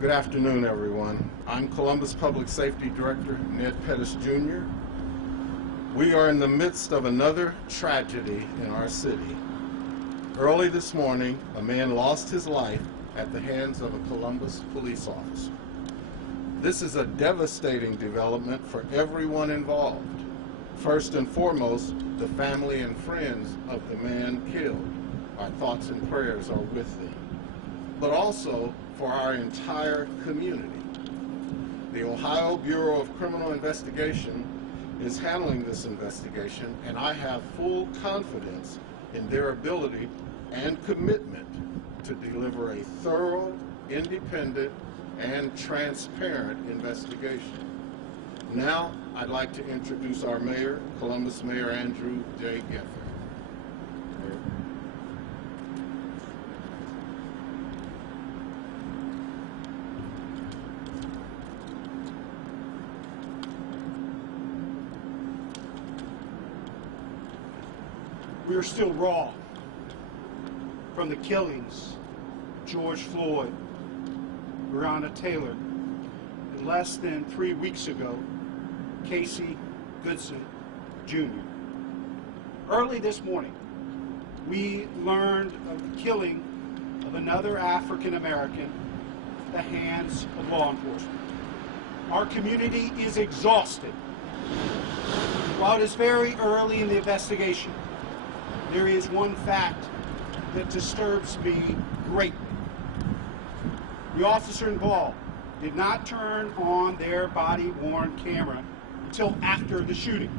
Good afternoon, everyone. I'm Columbus Public Safety Director Ned Pettis Jr. We are in the midst of another tragedy in our city. Early this morning, a man lost his life at the hands of a Columbus police officer. This is a devastating development for everyone involved. First and foremost, the family and friends of the man killed. Our thoughts and prayers are with them. But also for our entire community. The Ohio Bureau of Criminal Investigation is handling this investigation, and I have full confidence in their ability and commitment to deliver a thorough, independent, and transparent investigation. Now, I'd like to introduce our mayor, Columbus Mayor Andrew J. Ginther. We are still raw from the killings of George Floyd, Breonna Taylor, and less than 3 weeks ago, Casey Goodson Jr. Early this morning, we learned of the killing of another African American at the hands of law enforcement. Our community is exhausted. While it is very early in the investigation, there is one fact that disturbs me greatly. The officer involved did not turn on their body-worn camera until after the shooting.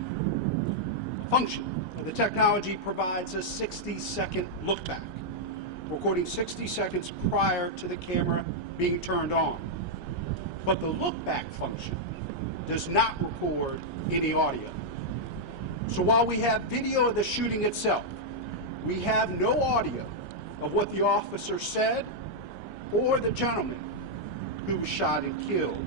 Function of the technology provides a 60-second look back, recording 60 seconds prior to the camera being turned on. But the look back function does not record any audio. So while we have video of the shooting itself, we have no audio of what the officer said or the gentleman who was shot and killed.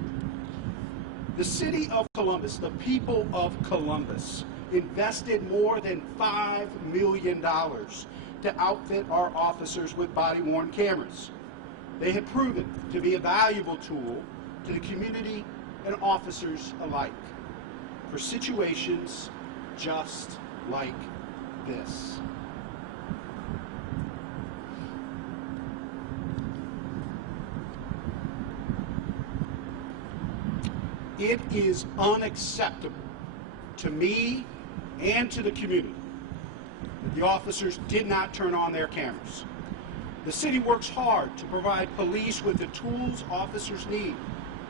The city of Columbus, the people of Columbus, invested more than $5 million to outfit our officers with body-worn cameras. They have proven to be a valuable tool to the community and officers alike for situations just like this. It is unacceptable to me and to the community that the officers did not turn on their cameras. The city works hard to provide police with the tools officers need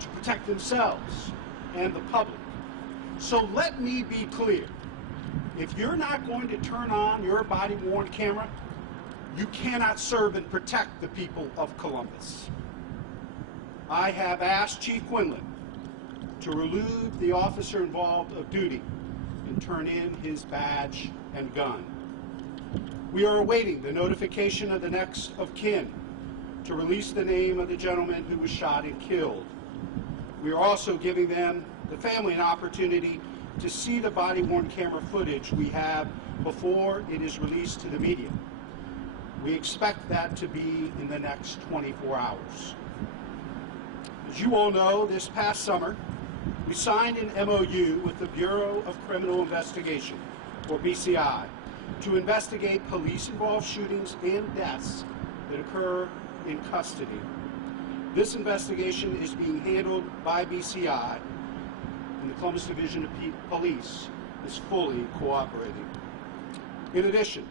to protect themselves and the public. So let me be clear. If you're not going to turn on your body-worn camera, you cannot serve and protect the people of Columbus. I have asked Chief Quinlan to relieve the officer involved of duty and turn in his badge and gun. We are awaiting the notification of the next of kin to release the name of the gentleman who was shot and killed. We are also giving them, the family, an opportunity to see the body-worn camera footage we have before it is released to the media. We expect that to be in the next 24 hours. As you all know, this past summer, we signed an MOU with the Bureau of Criminal Investigation, or BCI, to investigate police-involved shootings and deaths that occur in custody. This investigation is being handled by BCI, and the Columbus Division of Police is fully cooperating. In addition,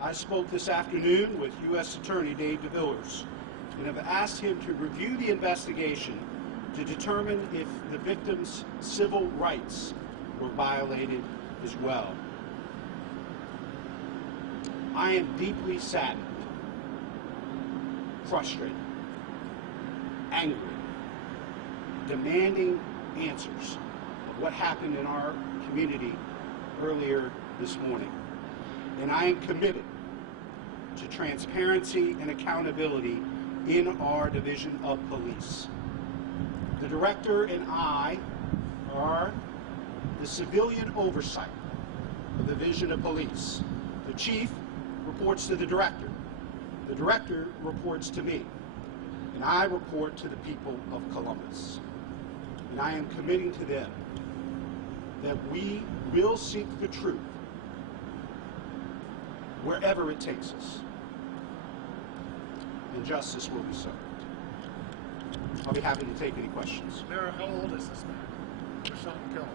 I spoke this afternoon with U.S. Attorney Dave DeVillers and have asked him to review the investigation to determine if the victim's civil rights were violated as well. I am deeply saddened, frustrated, angry, demanding answers of what happened in our community earlier this morning. And I am committed to transparency and accountability in our Division of Police. The Director and I are the civilian oversight of the Division of Police. The Chief reports to the Director. The Director reports to me. and I report to the people of Columbus. And I am committing to them that we will seek the truth wherever it takes us, and justice will be served. I'll be happy to take any questions. Mayor, how old is this man? Who shot and killed?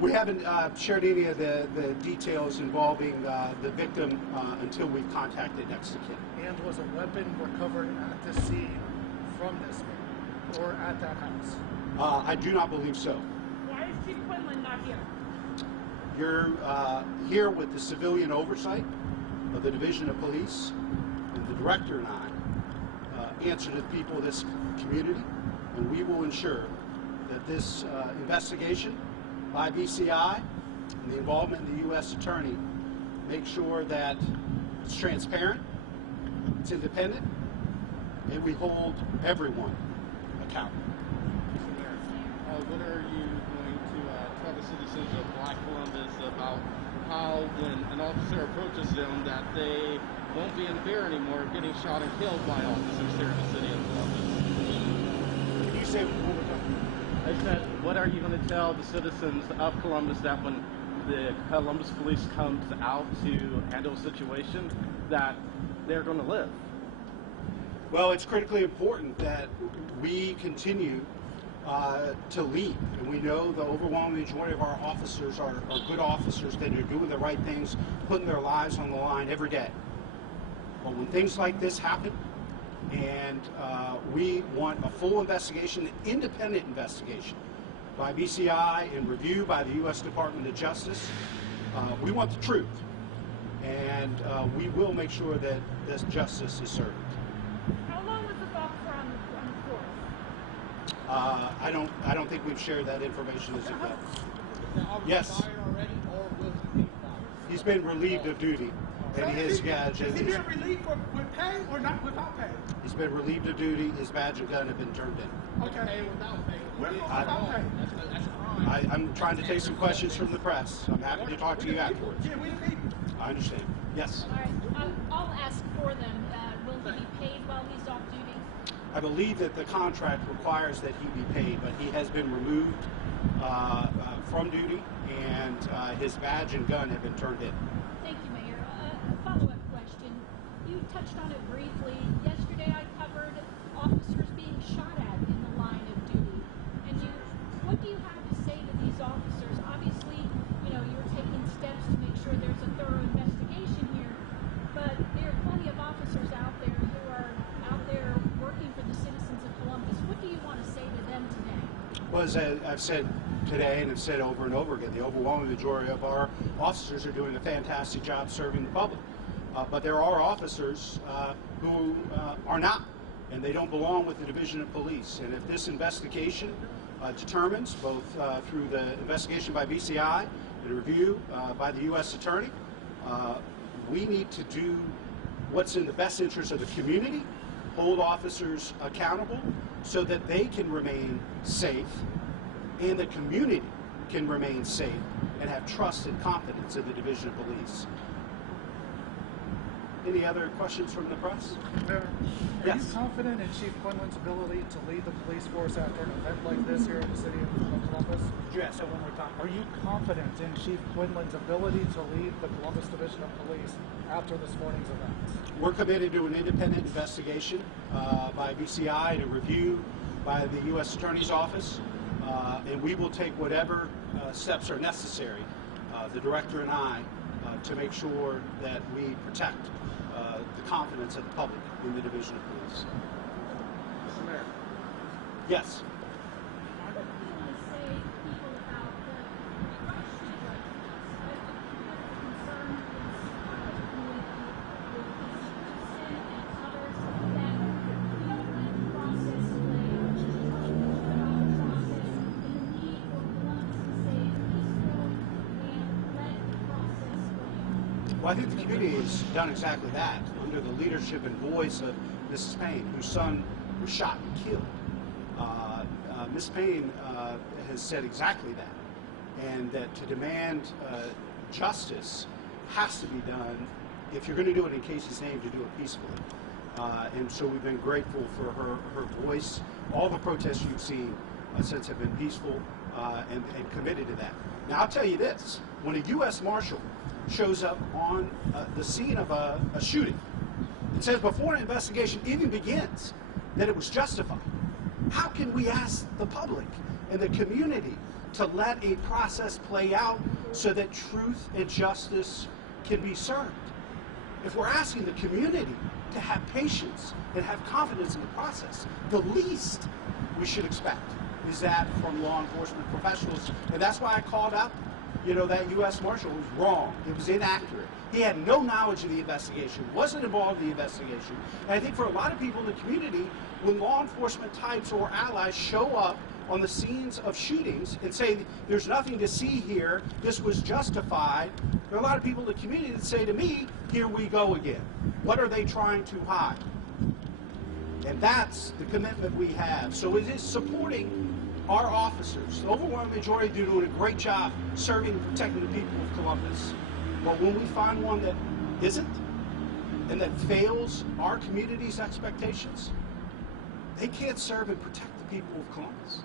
We haven't shared any of the details involving the victim until we've contacted next of kin. And was a weapon recovered at the scene from this man or at that house? I do not believe so. Why is Chief Quinlan not here? You're here with the civilian oversight of the Division of Police, and the director and I answer to the people of this community, and we will ensure that this investigation by BCI and the involvement of the U.S. Attorney make sure that it's transparent, it's independent, and we hold everyone accountable. Mr. Mayor, what are you going to tell the citizens of Black Columbus about how when an officer approaches them that they won't be in fear anymore of getting shot and killed by officers here in the city of Columbus? Can you say one more time? I said, what are you going to tell the citizens of Columbus that when the Columbus police comes out to handle a situation that they're going to live? Well, it's critically important that we continue to lead, and we know the overwhelming majority of our officers are good officers that are doing the right things, putting their lives on the line every day. But when things like this happen, and we want a full investigation, an independent investigation by BCI and review by the U.S. Department of Justice. We want the truth, and we will make sure that this justice is served. How long was this officer on the force? I don't think we've shared that information as of yet. Is the officer Yes. fired already, or will he be fired? He's been relieved of duty, and his badge. Is he being relieved with pay or not without pay? He's been relieved of duty. His badge and gun have been turned in. Okay. Pay without pay. Where It's without pay? That's a crime. I'm trying to take some questions from the press. I'm happy to talk to you afterwards. Yeah, we the people. I understand. Yes. All right, I'll ask for them. Will he be paid while he's off duty? I believe that the contract requires that he be paid, but he has been removed from duty, and his badge and gun have been turned in. Thank you, Mayor. A follow-up question. You touched on it briefly. Yesterday I covered officers being shot at in the line of duty. And what do you have to say to these officers? Obviously, you're taking steps to make sure there's a thorough investigation here, but there are plenty of officers out there who are out there working for the citizens of Columbus. What do you want to say to them today? Well, as I've said today and have said over and over again, the overwhelming majority of our officers are doing a fantastic job serving the public. But there are officers who are not, and they don't belong with the Division of Police. And if this investigation determines, both through the investigation by BCI and a review by the U.S. Attorney, we need to do what's in the best interest of the community, hold officers accountable so that they can remain safe and the community can remain safe and have trust and confidence in the Division of Police. Any other questions from the press? Mayor, are Yes. you confident in Chief Quinlan's ability to lead the police force after an event like this here in the city of Columbus? Could you ask that one more time? Are you confident in Chief Quinlan's ability to lead the Columbus Division of Police after this morning's events? We're committed to an independent investigation by BCI and a review by the U.S. Attorney's Office, and we will take whatever steps are necessary, the director and I, to make sure that we protect the confidence of the public in the Division of Police. Mr. Mayor. Yes. What do you want to say to people about the question like this? A concern is with citizen and others that we don't let the process delay. Talking about the process and the need for Columbus to stay peaceful and let the process go on. Well, I think the community has done exactly that under the leadership and voice of Mrs. Payne, whose son was shot and killed. Ms. Payne has said exactly that, and that to demand justice has to be done, if you're going to do it in Casey's name, to do it peacefully. And so we've been grateful for her voice. All the protests you've seen since have been peaceful and committed to that. Now, I'll tell you this. When a U.S. Marshal shows up on the scene of a shooting, it says before an investigation even begins that it was justified. How can we ask the public and the community to let a process play out so that truth and justice can be served? If we're asking the community to have patience and have confidence in the process, the least we should expect is that from law enforcement professionals. And that's why I called out, that U.S. Marshal was wrong. It was inaccurate. He had no knowledge of the investigation, wasn't involved in the investigation. And I think for a lot of people in the community, when law enforcement types or allies show up on the scenes of shootings and say, there's nothing to see here, this was justified, there are a lot of people in the community that say to me, here we go again. What are they trying to hide? And that's the commitment we have. So it is supporting our officers. The overwhelming majority are doing a great job serving and protecting the people of Columbus. But when we find one that isn't, and that fails our community's expectations, they can't serve and protect the people of Columbus.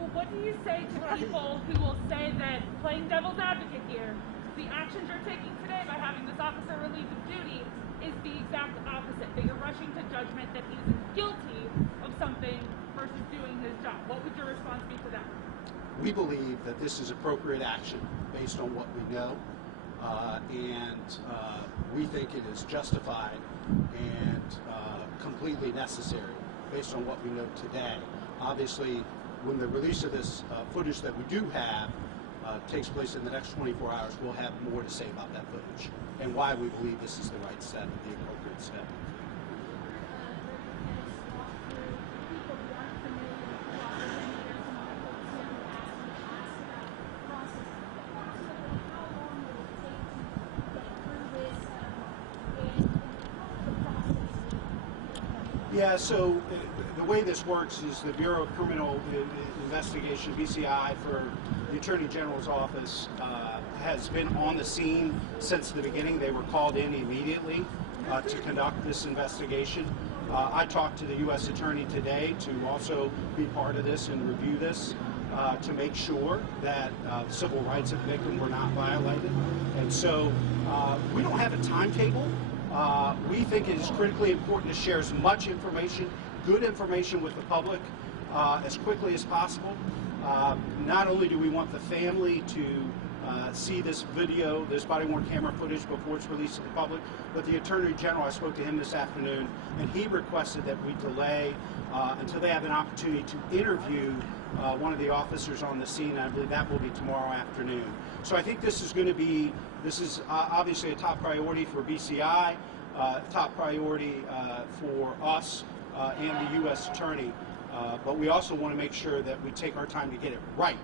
Well, what do you say to people who will say that, playing devil's advocate here, the actions you're taking today by having this officer relieved of duty is the exact opposite, that you're rushing to judgment that he's guilty of something versus doing his job? What would your response be to that? We believe that this is appropriate action based on what we know, and we think it is justified and completely necessary based on what we know today. Obviously, when the release of this footage that we do have takes place in the next 24 hours, we'll have more to say about that footage and why we believe this is the right step, the appropriate step. Yeah, so the way this works is the Bureau of Criminal Investigation, BCI, for the Attorney General's office has been on the scene since the beginning. They were called in immediately to conduct this investigation. I talked to the U.S. Attorney today to also be part of this and review this to make sure that the civil rights of the victim were not violated. And so we don't have a timetable. We think it is critically important to share as much information, good information with the public as quickly as possible. Not only do we want the family to see this video, this body-worn camera footage before it's released to the public, but the Attorney General, I spoke to him this afternoon, and he requested that we delay until they have an opportunity to interview one of the officers on the scene. I believe that will be tomorrow afternoon. So I think this is obviously a top priority for BCI, top priority for us and the U.S. Attorney. But we also want to make sure that we take our time to get it right,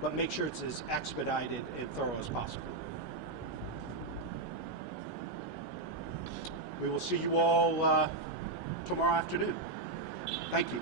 but make sure it's as expedited and thorough as possible. We will see you all tomorrow afternoon. Thank you.